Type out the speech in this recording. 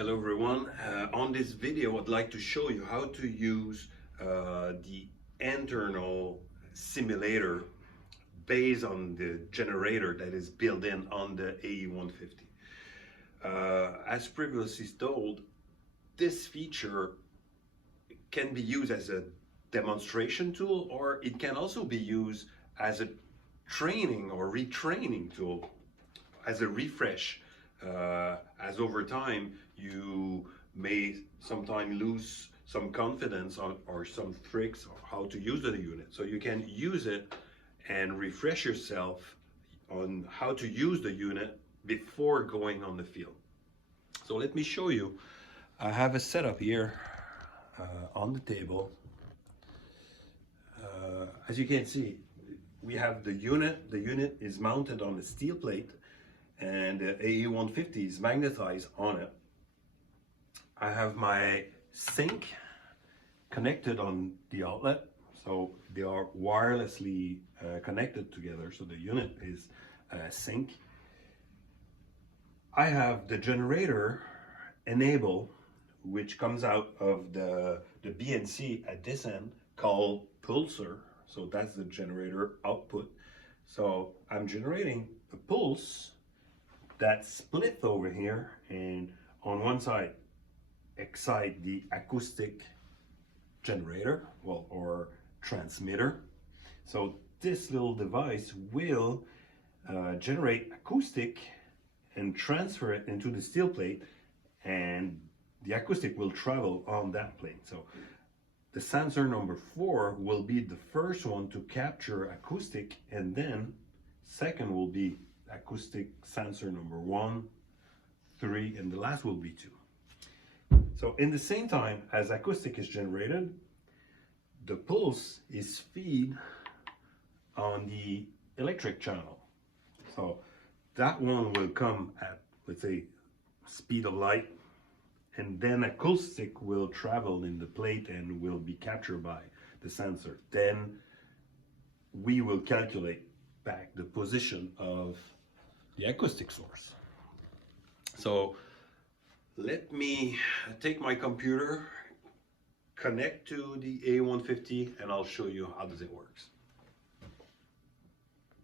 Hello everyone. On this video I'd like to show you how to use the internal simulator based on the generator that is built in on the AE-150. As previously told, this feature can be used as a demonstration tool, or it can also be used as a training or retraining tool, as a refresh, as over time you may sometimes lose some confidence on or some tricks or how to use the unit. So you can use it and refresh yourself on how to use the unit before going on the field. So let me show you. I have a setup here on the table. As you can see, we have the unit. The unit is mounted on a steel plate, and the AE-150 is magnetized on it. I have my sink connected on the outlet, so they are wirelessly connected together, so the unit is sink. I have the generator enabled, which comes out of the BNC at this end, called pulser. So that's the generator output. So I'm generating a pulse that splits over here, and on one side excite the acoustic generator, well, or transmitter. So this little device will generate acoustic and transfer it into the steel plate, and the acoustic will travel on that plate. So the sensor number 4 will be the first one to capture acoustic, and then second will be acoustic sensor number 1, 3, and the last will be 2. So in the same time as acoustic is generated, the pulse is fed on the electric channel. So that one will come at, let's say, speed of light, and then acoustic will travel in the plate and will be captured by the sensor. Then we will calculate back the position of the acoustic source. So let me take my computer, connect to the AE-150, and I'll show you how does it works.